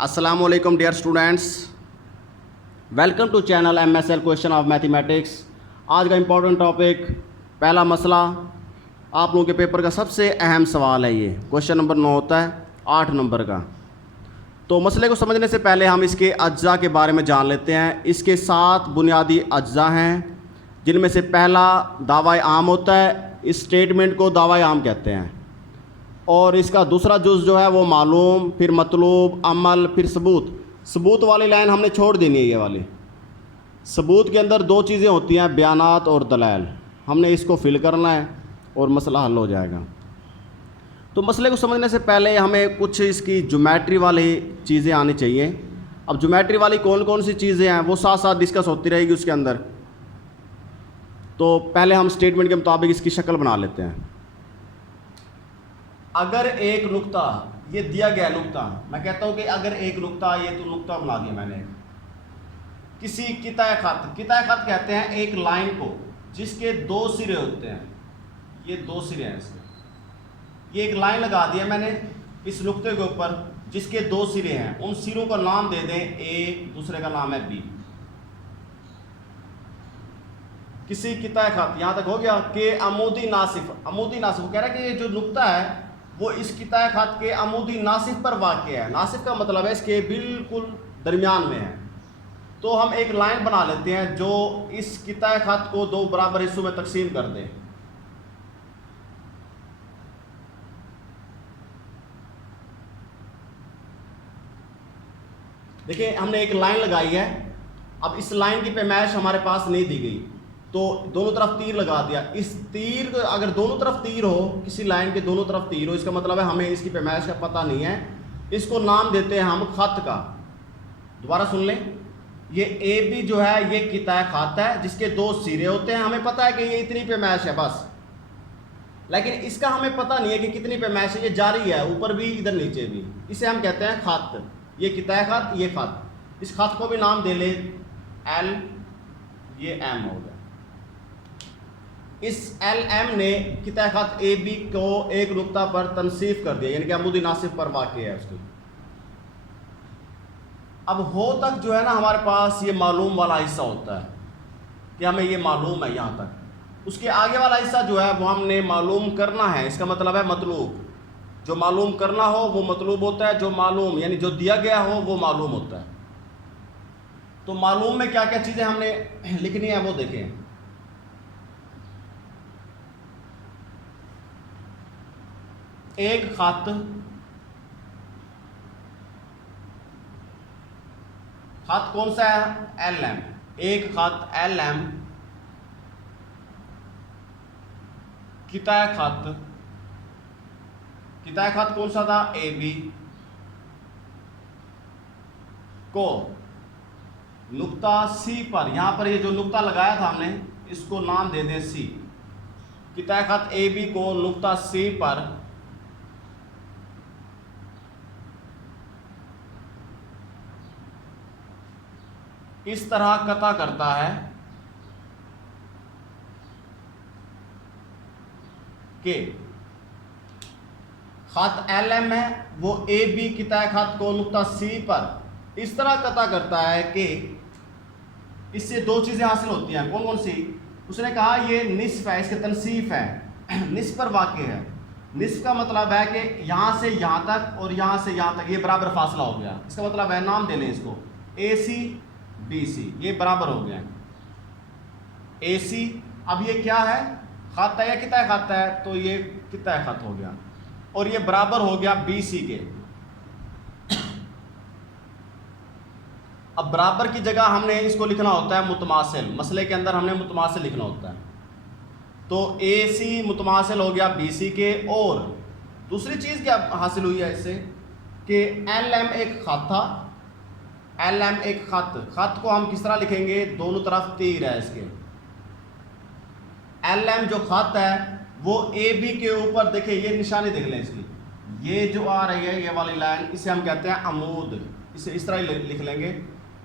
अस्सलाम वालेकुम dear students, welcome to channel MSL question of mathematics. आज का इम्पोर्टेंट टॉपिक, पहला मसला, आप लोगों के पेपर का सबसे अहम सवाल है। ये क्वेश्चन नंबर 9 होता है 8 नंबर का। तो मसले को समझने से पहले हम इसके अज्जा के बारे में जान लेते हैं। इसके 7 बुनियादी अज्जा हैं, जिनमें से पहला दावा आम होता है। इस स्टेटमेंट को दावा आम कहते हैं। और इसका दूसरा जुज़ जो है वो मालूम, फिर मतलूब, अमल, फिर सबूत। सबूत वाली लाइन हमने छोड़ देनी है। ये वाली सबूत के अंदर 2 चीज़ें होती हैं, बयानात और दलाइल। हमने इसको फिल करना है और मसला हल हो जाएगा। तो मसले को समझने से पहले हमें कुछ इसकी ज्योमेट्री वाली चीज़ें आनी चाहिए। अब ज्योमेट्री वाली कौन कौन सी चीज़ें हैं वो साथ साथ डिस्कस होती रहेगी उसके अंदर। तो पहले हम स्टेटमेंट के मुताबिक इसकी शक्ल बना लेते हैं। अगर एक नुक्ता, ये दिया गया नुक्ता, मैं कहता हूँ कि अगर एक नुक्ता, ये तो नुक्ता बना दिया मैंने, किसी किताए खत कहते हैं एक लाइन को जिसके 2 सिरे होते हैं। ये 2 सिरे हैं इसके। ये एक लाइन लगा दिया मैंने इस नुक्ते के ऊपर जिसके 2 सिरे हैं। उन सिरों का नाम दे दें ए, दूसरे का नाम है बी। किसी किताए खत, यहाँ तक हो गया कि अमूदी नासिफ कह रहा है कि ये जो नुक्ता है वो इस किताए खत के अमूदी नासिफ पर वाक़ है। नासिफ का मतलब है इसके बिल्कुल दरमियान में है। तो हम एक लाइन बना लेते हैं जो इस किताए खत को 2 बराबर हिस्सों में तकसीम कर दे। देखिए, हमने एक लाइन लगाई है। अब इस लाइन की पैमाइश हमारे पास नहीं दी गई, तो दोनों तरफ तीर लगा दिया। इस तीर, अगर दोनों तरफ तीर हो, किसी लाइन के दोनों तरफ तीर हो, इसका मतलब है हमें इसकी पैमाइश का पता नहीं है। इसको नाम देते हैं हम खत का। दोबारा सुन लें, ये ए बी जो है ये किताए खत है जिसके 2 सिरे होते हैं। हमें पता है कि ये इतनी पैमाइश है बस, लेकिन इसका हमें पता नहीं है कि कितनी पैमाइश है। ये जारी है, ऊपर भी इधर नीचे भी। इसे हम कहते हैं खत। ये किताए खत, ये खत। इस खत को भी नाम दे ले L, ये M हो गया। इस LM ने किताए खत AB को एक नुक्ता पर तनसीफ कर दिया, यानी कि अमूदी नासिफ पर वाक़ई है उसकी। अब हो तक जो है ना हमारे पास ये मालूम वाला हिस्सा होता है कि हमें ये मालूम है यहाँ तक। उसके आगे वाला हिस्सा जो है वो हमने मालूम करना है। इसका मतलब है मतलूब। जो मालूम करना हो वो मतलूब होता है। जो मालूम यानी जो दिया गया हो वो मालूम होता है। तो मालूम में क्या क्या चीज़ें हमने लिखनी है वो देखें। एक खत, खत कौन सा है? LM। एक खत LM, किताए खत कौन सा था? AB को नुक्ता C पर, यहां पर ये जो नुक्ता लगाया था हमने इसको नाम दे दें C। किताए खत AB को नुक्ता C पर इस तरह कता करता है कि खत LM है, वो AB किताए खत को नुक्ता C पर इस तरह कता करता है कि इससे 2 चीज़ें हासिल होती हैं। कौन कौन सी? उसने कहा ये निस्फ है, इसके तनसीफ है, निस्फ पर वाक़ई है। निस्फ का मतलब है कि यहाँ से यहाँ तक और यहाँ से यहाँ तक ये बराबर फासला हो गया। इसका मतलब है, नाम दे लें इसको AC BC, ये बराबर हो गया AC। अब ये क्या है? खत है या किताए खत है? तो ये किताए खत हो गया और ये बराबर हो गया BC के। अब बराबर की जगह हमने इसको लिखना होता है मुतमासिल। मसले के अंदर हमने मुतमासिल लिखना होता है। तो AC मुतमासिल हो गया BC के। और दूसरी चीज़ क्या हासिल हुई है इससे कि LM एक खत था। LM एक खत को हम किस तरह लिखेंगे? दोनों तरफ तीर है इसके। LM जो खत है वो AB के ऊपर, देखिए ये निशानी देख लें इसकी, ये जो आ रही है ये वाली लाइन, इसे हम कहते हैं अमूद। इसे इस तरह लिख लेंगे।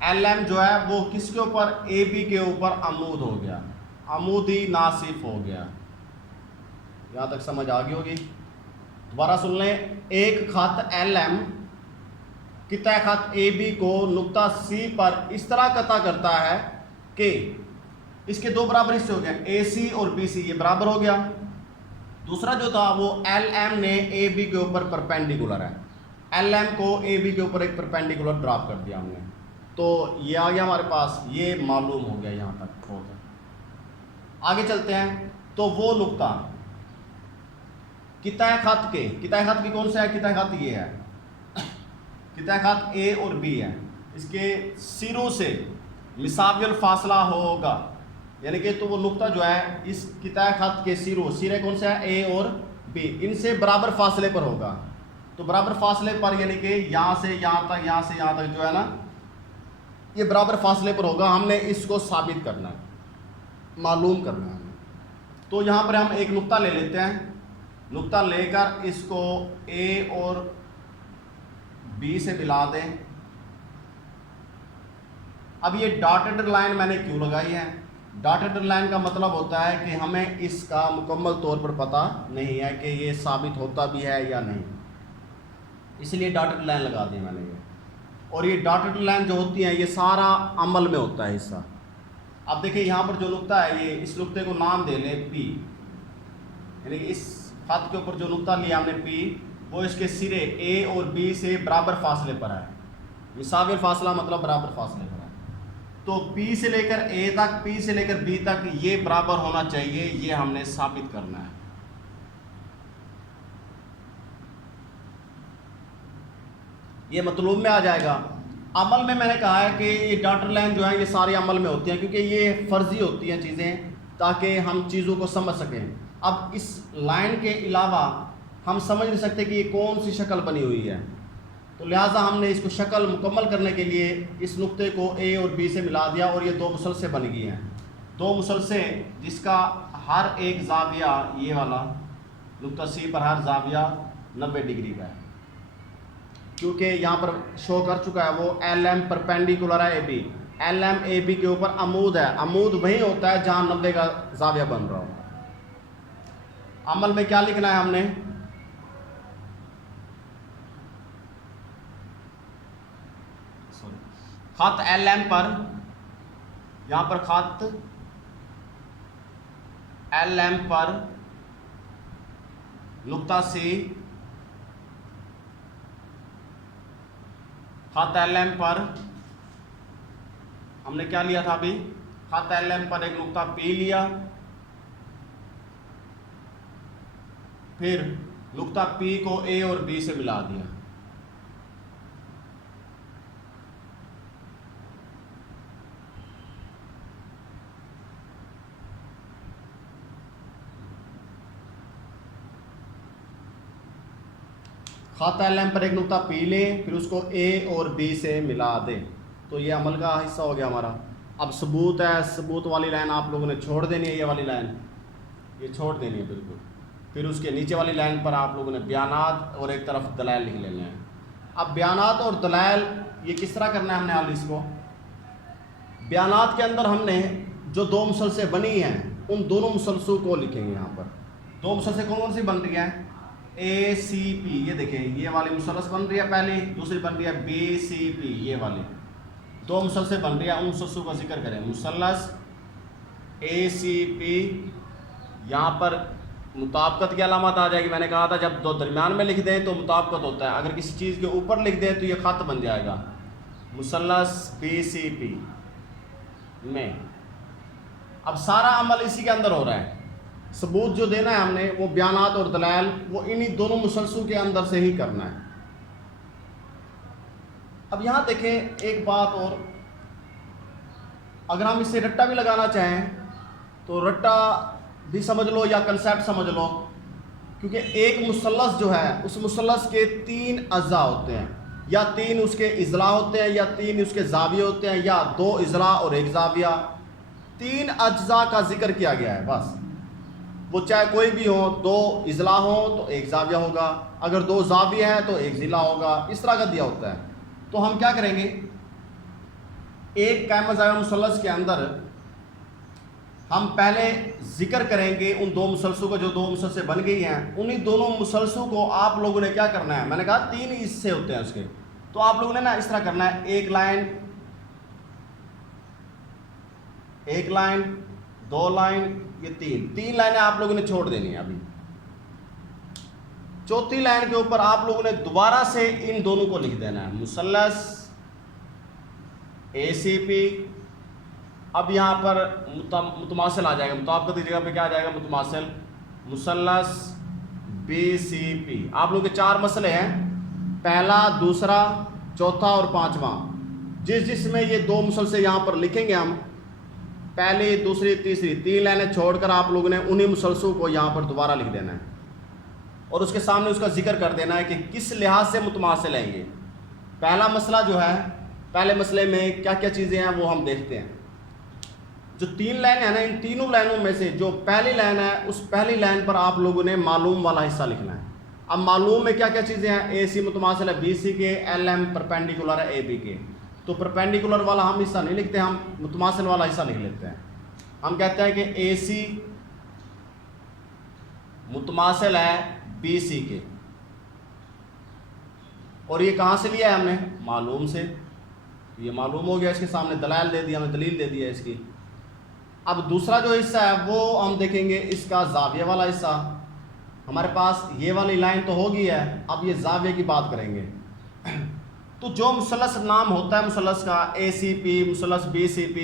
LM जो है वो किसके ऊपर? AB के ऊपर अमूद हो गया, अमूदी नासिफ हो गया। यहाँ तक समझ आ गई होगी। दोबारा सुन लें, एक खत LM कि तय खत ए बी को नुक्ता सी पर इस तरह कता करता है कि इसके दो बराबर हिस्से हो गए, ए सी और बी सी, ये बराबर हो गया। दूसरा जो था वो एल एम ने ए बी के ऊपर परपेंडिकुलर है, एल एम को ए बी के ऊपर एक परपेंडिकुलर ड्रॉप कर दिया हमने, तो ये आ गया हमारे पास, ये मालूम हो गया, यहाँ तक हो गया। आगे चलते हैं, तो वो नुक्ता कितने खत के, कितने खत की कौन सा है, कितने खत ये है, कितने खत ए और बी है, इसके सिरों से मिसावियल फासला होगा, यानी कि तो वो नुक्ता जो है इस कितने खत के सिरों, सिरे कौन से है, ए और बी, इनसे बराबर फासले पर होगा। तो बराबर फासले पर यानी कि यहाँ से यहाँ तक, यहाँ से यहाँ तक जो है ना, ये बराबर फासले पर होगा। हमने इसको साबित करना है, मालूम करना है। तो यहाँ पर हम एक नुक्ता ले लेते हैं, नुक्ता लेकर इसको ए और बी से मिला दें। अब ये डॉटेड लाइन मैंने क्यों लगाई है, डॉटेड लाइन का मतलब होता है कि हमें इसका मुकम्मल तौर पर पता नहीं है कि ये साबित होता भी है या नहीं, इसलिए डॉटेड लाइन लगा दी मैंने ये। और ये डॉटेड लाइन जो होती है ये सारा अमल में होता है हिस्सा। अब देखिए यहाँ पर जो नुक्ता है, ये इस नुक्ते को नाम दे लें पी, यानी कि इस खत के ऊपर जो नुक्ता लिया हमने पी, वो इसके सिरे ए और बी से बराबर फासले पर है। मिसाविल फासला मतलब बराबर फासले पर है। तो पी से लेकर ए तक, पी से लेकर बी तक ये बराबर होना चाहिए, ये हमने साबित करना है। ये मतलूब में आ जाएगा। अमल में मैंने कहा है कि ये डॉटेड लाइन जो है ये सारे अमल में होती हैं, क्योंकि ये फर्जी होती हैं चीज़ें, ताकि हम चीज़ों को समझ सकें। अब इस लाइन के अलावा हम समझ नहीं सकते कि ये कौन सी शक्ल बनी हुई है, तो लिहाजा हमने इसको शक्ल मुकम्मल करने के लिए इस नुक्ते को ए और बी से मिला दिया, और ये दो मुसलसे बन गई हैं, दो मुसलसे जिसका हर एक जाविया, ये वाला नुक्ता सी पर हर जाविया 90 डिग्री का है, क्योंकि यहाँ पर शो कर चुका है वो एल एम परपेंडिकुलर है A B, L M A B के ऊपर अमूद है, अमूद वही होता है जहाँ 90 का जाविया बन रहा हो। अमल में क्या लिखना है हमने, खत एल एम पर, यहाँ पर खत एल एम पर नुक्ता सी, खत एल एम पर हमने क्या लिया था अभी, खत एल एम पर एक नुक्ता पी लिया, फिर नुक्ता पी को ए और बी से मिला दिया। खत एल एम पर एक नुक्ता पी लें, फिर उसको ए और बी से मिला दें, तो ये अमल का हिस्सा हो गया हमारा। अब सबूत है, सबूत वाली लाइन आप लोगों ने छोड़ देनी है, ये वाली लाइन ये छोड़ देनी है बिल्कुल। फिर उसके नीचे वाली लाइन पर आप लोगों ने बयानात और एक तरफ दलाइल लिख लेने हैं। अब बयानात और दलाइल ये किस तरह करना है हमने, हाल इसको बयानात के अंदर हमने जो दो मुसलसे बनी हैं उन दोनों मुसलसों को लिखेंगे। यहाँ पर दो मुसलसे कौन कौन सी बन रही है, ए सी पी, ये देखें ये वाली मुसलस बन रही है पहले, दूसरी बन रही है बी सी पी, ये वाली दो मुसलसे बन रही है, उन मुसलसों का जिक्र करें। मुसलस ए सी पी, यहाँ पर मुताबकत की अलामत आ जाएगी, मैंने कहा था जब दो दरमियान में लिख दें तो मुताबकत होता है, अगर किसी चीज़ के ऊपर लिख दें तो ये ख़त बन जाएगा। मुसलस बी सी पी में अब सारा अमल इसी के अंदर हो रहा है। सबूत जो देना है हमने वो बयानात और दलाइल वो इन्हीं दोनों मुसलसलों के अंदर से ही करना है। अब यहाँ देखें एक बात और, अगर हम इसे रट्टा भी लगाना चाहें तो रट्टा भी समझ लो या कंसेप्ट समझ लो, क्योंकि एक मुसलस जो है उस मुसलस के तीन अज़्ज़ा होते हैं, या तीन उसके इज़ला होते हैं, या तीन उसके जाविये होते हैं, या दो इज़ला और एक जाविया, तीन अज्जा का जिक्र किया गया है बस। वो चाहे कोई भी हो, दो इज़ला हो तो एक जाविया होगा, अगर दो जाविया है तो एक ज़िला होगा, इस तरह का दिया होता है। तो हम क्या करेंगे, एक कायम ज़ाविया मुसलस के अंदर हम पहले जिक्र करेंगे उन दो मुसलसलों को जो दो मुसलसे बन गई हैं, उन्हीं दोनों मुसलसलों को आप लोगों ने क्या करना है, मैंने कहा तीन हिस्से होते हैं उसके, तो आप लोगों ने ना इस तरह करना है, एक लाइन, दो लाइन, ये तीन लाइनें आप लोगों ने छोड़ देनी है। अभी चौथी लाइन के ऊपर आप लोगों ने दोबारा से इन दोनों को लिख देना है, मुसल्लस ACP। अब यहां पर मुतमासिल आ जाएगा, मुताबिकत की जगह पे क्या आ जाएगा, मुतमासिल, मुसल्लस BCP। आप लोगों के 4 मसले हैं, पहला, दूसरा, चौथा और पांचवा। जिसमें ये 2 मुसलसल यहां पर लिखेंगे हम, पहली, दूसरी, तीसरी, 3 लाइनें छोड़कर आप लोगों ने उन्हीं मुसलसलों को यहां पर दोबारा लिख देना है और उसके सामने उसका जिक्र कर देना है कि किस लिहाज से मुतमासिल है ये। पहला मसला जो है, पहले मसले में क्या क्या चीज़ें हैं वो हम देखते हैं। जो 3 लाइन है ना, इन तीनों लाइनों में से जो पहली लाइन है, उस पहली लाइन पर आप लोगों ने मालूम वाला हिस्सा लिखना है। अब मालूम में क्या क्या चीज़ें हैं, AC मुतमासिल है BC के, LM परपेंडिकुलर है AB के। तो परपेंडिकुलर वाला हम हिस्सा नहीं लिखते, हम मुतमासिल वाला हिस्सा लिख लेते हैं। हम कहते हैं कि AC मुतमासिल है BC के, और ये कहाँ से लिया है हमने, मालूम से। ये मालूम हो गया, इसके सामने दलाइल दे दिया, हमें दलील दे दिया इसकी। अब दूसरा जो हिस्सा है वो हम देखेंगे, इसका जाविया वाला हिस्सा। हमारे पास ये वाली लाइन तो होगी है, अब ये जाविया की बात करेंगे। तो जो मुसल्लस नाम होता है मुसल्लस का, ACP, मुसल्लस BCP,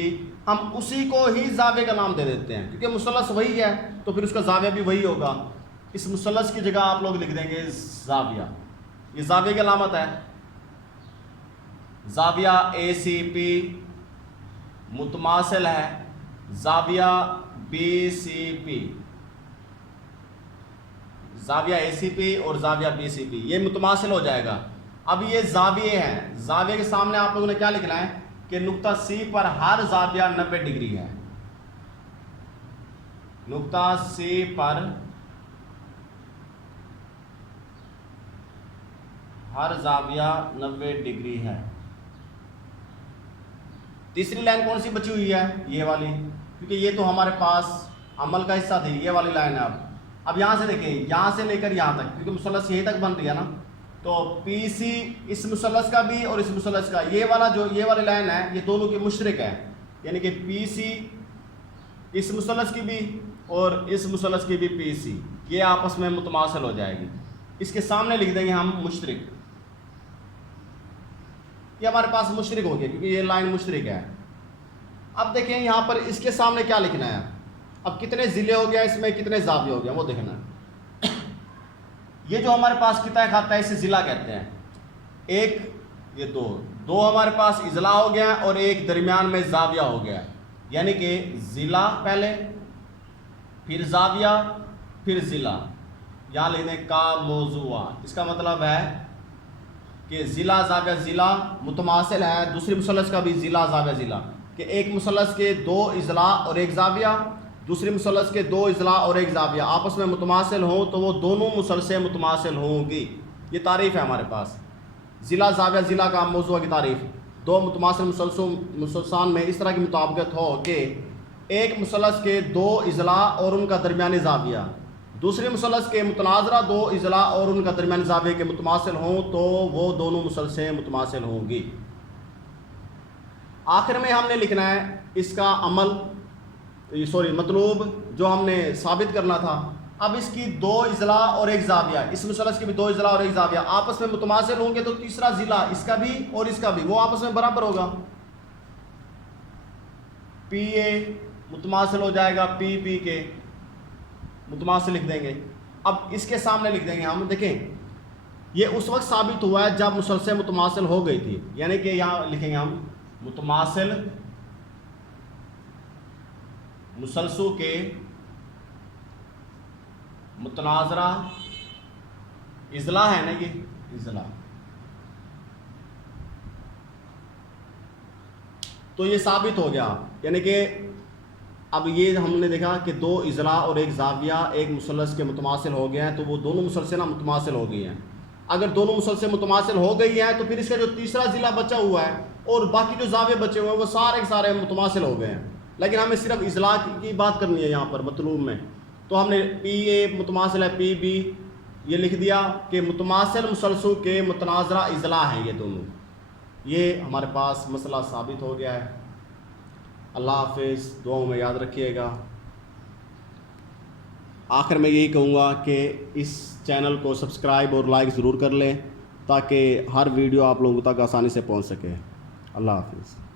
हम उसी को ही जाविया का नाम दे देते हैं, क्योंकि मुसल्लस वही है तो फिर उसका जाविया भी वही होगा। इस मुसल्लस की जगह आप लोग लिख देंगे जाविया। ये जाविया की अलामत है, जाविया ACP मुतमासिल है जाविया BCP। जाविया ACP और जाविया BCP ये मुतमासिल हो जाएगा। अब ये जाविये हैं, जाविये के सामने आप लोगों ने क्या लिखना है कि नुक्ता C पर हर जाविया 90 डिग्री है। नुक्ता C पर हर जाविया 90 डिग्री है। तीसरी लाइन कौन सी बची हुई है, ये वाली, क्योंकि ये तो हमारे पास अमल का हिस्सा थी, ये वाली लाइन है। अब यहाँ से देखें, यहाँ से लेकर यहाँ तक, क्योंकि मुसल्लस यहीं तक बन रही है ना, तो PC इस मुसल्लस का भी और इस मुसल्लस का, ये वाला जो ये वाली लाइन है ये दोनों की मुशरिक है, यानी कि PC इस मुसल्लस की भी और इस मुसल्लस की भी PC, ये आपस में मुतमासिल हो जाएगी। इसके सामने लिख देंगे हम मुशरिक। ये हमारे पास मुशरिक हो गया क्योंकि ये लाइन मुशरिक है। अब देखें यहाँ पर इसके सामने क्या लिखना है। अब कितने ज़िले हो गया, इसमें कितने जाविये हो गया वो देखना है। ये जो हमारे पास किताब खाता है इसे ज़िला कहते हैं। एक, ये दो हमारे पास इजला हो गया और एक दरमियान में जाविया हो गया, यानी कि ज़िला पहले, फिर जाविया, फिर ज़िला। यहाँ लिख दें का मौजूआ। इसका मतलब है कि ज़िला जाविया ज़िला मुतमासिल है, दूसरी मुसल्लस का भी ज़िला जाविया ज़िला, कि एक मुसल्लस के 2 इजला और एक जाविया, दूसरी मुसल्लस के 2 इजला और एक जाविया आपस में मुतमासिल हों तो वो दोनों मुसल्सल मुतमासिल होंगी। ये तारीफ़ है हमारे पास, ज़िला जाविया ज़िला का मौजूआ की तारीफ़। 2 मुतमासिल मुसलसान में इस तरह की मुताबिकत हो कि एक मुसल्लस के 2 इजला और उनका दरमियानी जाविया, दूसरे मुसल्लस के मुतनाज़रा 2 इजला और उनका दरमियानी जाविया के मुतमासिल हों तो वो दोनों मुसल्सल मुतमासिल होंगी। आखिर में हमने लिखना है इसका अमल, मतलूब जो हमने साबित करना था। अब इसकी 2 इजला और एक जाविया, इस मुसल्लस की भी 2 इजला और एक जाविया आपस में मुतमासिल होंगे तो तीसरा ज़िला इसका भी और इसका भी वो आपस में बराबर होगा। PA मुतमासिल हो जाएगा PP के, मुतमासिल लिख देंगे। अब इसके सामने लिख देंगे हम, देखें ये उस वक्त साबित हुआ है जब मुसल्सल मुतमासिल हो गई थी, यानी कि यहाँ लिखेंगे हम मुतमासिल मुसलसू के मुतनाज़रा इजला है ना, ये इजला, तो ये साबित हो गया। यानी कि अब ये हमने देखा कि 2 इजला और एक जाविया एक मुसल्लस के मुतमासिल हो गए हैं तो वो दोनों मुसल्सल मुतमासिल हो गई हैं। अगर दोनों मुसल्सल मुतमासिल हो गई हैं तो फिर इसका जो तीसरा ज़िला बचा हुआ है और बाकी जो जाविये बचे हुए हैं वो सारे के सारे मुतमासिल हो गए हैं। लेकिन हमें सिर्फ इजला की बात करनी है यहाँ पर मतलूब में, तो हमने PA मुतमासिल है PB, ये लिख दिया कि मुतमासिल मुसलसल के मुतनाज़रा इज़ला हैं ये दोनों। ये हमारे पास मसला साबित हो गया है। अल्लाह हाफिज़, दुआओं में याद रखिएगा। आखिर में यही कहूँगा कि इस चैनल को सब्सक्राइब और लाइक ज़रूर कर लें ताकि हर वीडियो आप लोगों तक आसानी से पहुँच सके। अल्लाह हाफिज़।